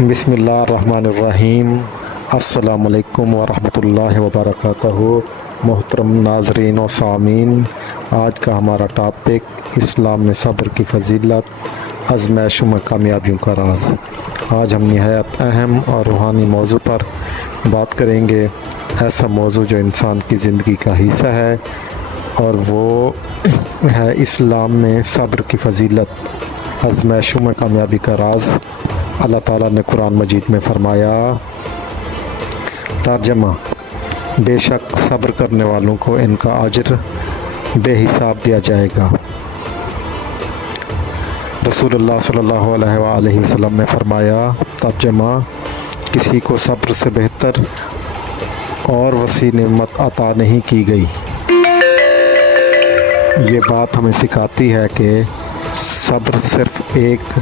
بسم اللہ الرحمن الرحیم۔ السلام علیکم ورحمۃ اللہ وبرکاتہ۔ محترم ناظرین و سامعین، آج کا ہمارا ٹاپک اسلام میں صبر کی فضیلت، آزمائشوں میں کامیابیوں کا راز۔ آج ہم نہایت اہم اور روحانی موضوع پر بات کریں گے، ایسا موضوع جو انسان کی زندگی کا حصہ ہے، اور وہ ہے اسلام میں صبر کی فضیلت، آزمائشوں میں کامیابی کا راز۔ اللہ تعالیٰ نے قرآن مجید میں فرمایا، ترجمہ: بے شک صبر کرنے والوں کو ان کا اجر بے حساب دیا جائے گا۔ رسول اللہ صلی اللہ علیہ وآلہ وسلم نے فرمایا، ترجمہ: کسی کو صبر سے بہتر اور وسیع نعمت عطا نہیں کی گئی۔ یہ بات ہمیں سکھاتی ہے کہ صبر صرف ایک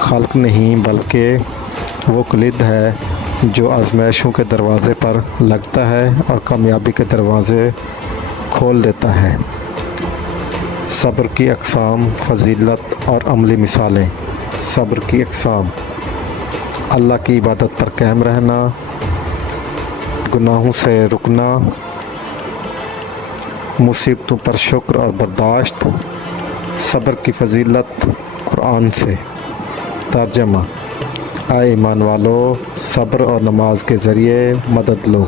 خلق نہیں بلکہ وہ کلید ہے جو آزمائشوں کے دروازے پر لگتا ہے اور کامیابی کے دروازے کھول دیتا ہے۔ صبر کی اقسام، فضیلت اور عملی مثالیں۔ صبر کی اقسام: اللہ کی عبادت پر قائم رہنا، گناہوں سے رکنا، مصیبتوں پر شکر اور برداشت۔ صبر کی فضیلت قرآن سے۔ ترجمہ: اے ایمان والو، صبر اور نماز کے ذریعے مدد لو،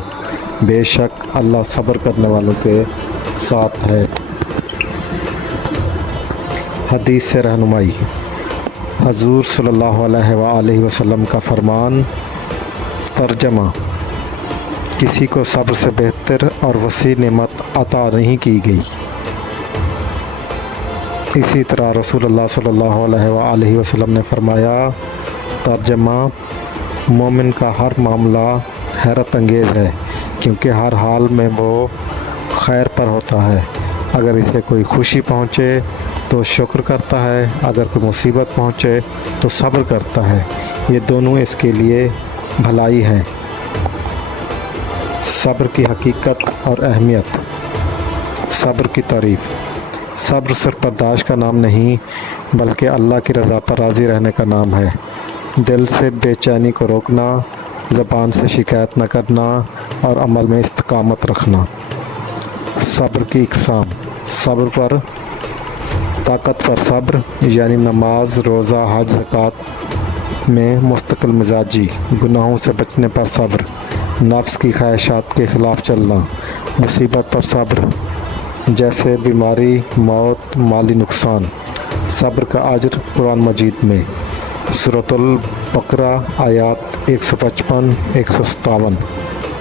بے شک اللہ صبر کرنے والوں کے ساتھ ہے۔ حدیث سے رہنمائی۔ حضور صلی اللہ علیہ وآلہ وسلم کا فرمان۔ ترجمہ: کسی کو صبر سے بہتر اور وسیع نعمت عطا نہیں کی گئی۔ اسی طرح رسول اللہ صلی اللہ علیہ وآلہ وسلم نے فرمایا، ترجمہ: مومن کا ہر معاملہ حیرت انگیز ہے، کیونکہ ہر حال میں وہ خیر پر ہوتا ہے۔ اگر اسے کوئی خوشی پہنچے تو شکر کرتا ہے، اگر کوئی مصیبت پہنچے تو صبر کرتا ہے، یہ دونوں اس کے لیے بھلائی ہے۔ صبر کی حقیقت اور اہمیت۔ صبر کی تعریف۔ صبر صرف برداشت کا نام نہیں بلکہ اللہ کی رضا پر راضی رہنے کا نام ہے۔ دل سے بے چینی کو روکنا، زبان سے شکایت نہ کرنا اور عمل میں استقامت رکھنا۔ صبر کی اقسام۔ صبر پر طاقت پر صبر، یعنی نماز، روزہ، حج، زکوٰۃ میں مستقل مزاجی۔ گناہوں سے بچنے پر صبر، نفس کی خواہشات کے خلاف چلنا۔ مصیبت پر صبر، جیسے بیماری، موت، مالی نقصان۔ صبر کا اجر قرآن مجید میں سورۃ البقرہ آیات 155 157۔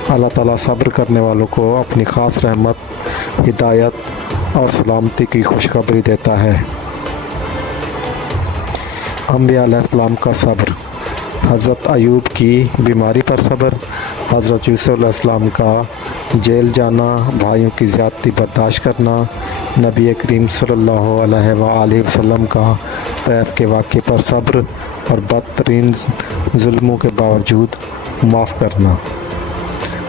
اللہ تعالیٰ صبر کرنے والوں کو اپنی خاص رحمت، ہدایت اور سلامتی کی خوشخبری دیتا ہے۔ انبیاء علیہ السلام کا صبر۔ حضرت ایوب کی بیماری پر صبر، حضرت یوسف علیہ السلام کا جیل جانا، بھائیوں کی زیادتی برداشت کرنا، نبی کریم صلی اللہ علیہ وآلہ وسلم کا طائف کے واقعے پر صبر اور بدترین ظلموں کے باوجود معاف کرنا۔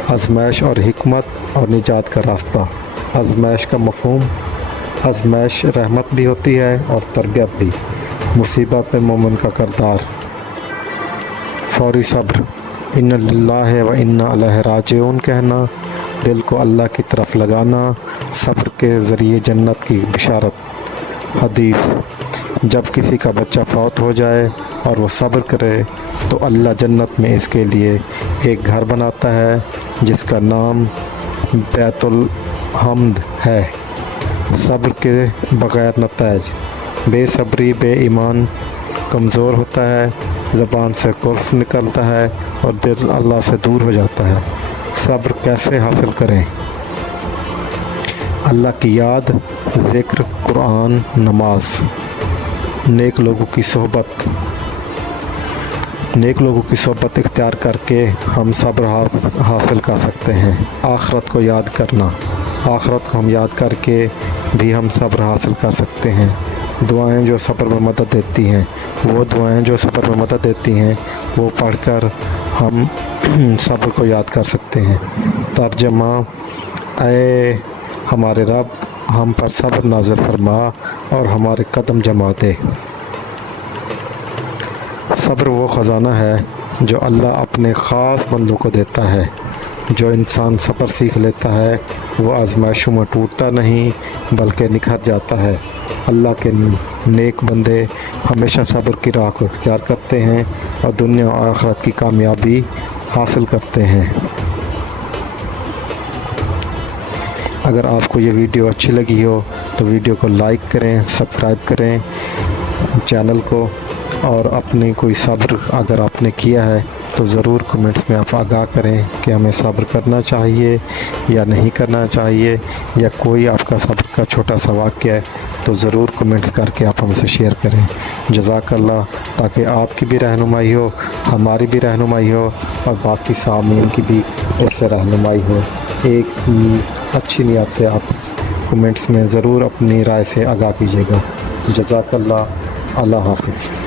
آزمائش اور حکمت اور نجات کا راستہ۔ آزمائش کا مفہوم: آزمائش رحمت بھی ہوتی ہے اور تربیت بھی۔ مصیبت میں مومن کا کردار۔ فوری صبر، ان للہ و انا الیہ راجعون کہنا، دل کو اللہ کی طرف لگانا، صبر کے ذریعے جنت کی بشارت۔ حدیث: جب کسی کا بچہ فوت ہو جائے اور وہ صبر کرے تو اللہ جنت میں اس کے لیے ایک گھر بناتا ہے جس کا نام بیت الحمد ہے۔ صبر کے بغیر نتائج۔ بے صبری بے ایمان کمزور ہوتا ہے، زبان سے کفر نکلتا ہے اور دل اللہ سے دور ہو جاتا ہے۔ صبر کیسے حاصل کریں؟ اللہ کی یاد، ذکر، قرآن، نماز۔ نیک لوگوں کی صحبت۔ نیک لوگوں کی صحبت اختیار کر کے ہم صبر حاصل کر سکتے ہیں۔ آخرت کو یاد کرنا۔ آخرت کو ہم یاد کر کے بھی ہم صبر حاصل کر سکتے ہیں۔ دعائیں جو صبر میں مدد دیتی ہیں، وہ دعائیں جو صبر میں مدد دیتی ہیں وہ پڑھ کر ہم صبر کو یاد کر سکتے ہیں۔ ترجمہ: اے ہمارے رب، ہم پر صبر نازل فرما اور ہمارے قدم جما دے۔ صبر وہ خزانہ ہے جو اللہ اپنے خاص بندوں کو دیتا ہے۔ جو انسان صبر سیکھ لیتا ہے وہ آزمائشوں میں ٹوٹتا نہیں بلکہ نکھر جاتا ہے۔ اللہ کے نیک بندے ہمیشہ صبر کی راہ کو اختیار کرتے ہیں اور دنیا و آخرت کی کامیابی حاصل کرتے ہیں۔ اگر آپ کو یہ ویڈیو اچھی لگی ہو تو ویڈیو کو لائک کریں، سبسکرائب کریں چینل کو، اور اپنی کوئی صبر اگر آپ نے کیا ہے تو ضرور کمنٹس میں آپ آگاہ کریں کہ ہمیں صبر کرنا چاہیے یا نہیں کرنا چاہیے، یا کوئی آپ کا صبر کا چھوٹا سا واقعہ ہے تو ضرور کمنٹس کر کے آپ ہم سے شیئر کریں۔ جزاک اللہ، تاکہ آپ کی بھی رہنمائی ہو، ہماری بھی رہنمائی ہو، اور باقی سامعین کی بھی اس سے رہنمائی ہو۔ ایک اچھی نیت سے آپ کمنٹس میں ضرور اپنی رائے سے آگاہ کیجیے گا۔ جزاک اللہ، اللہ حافظ۔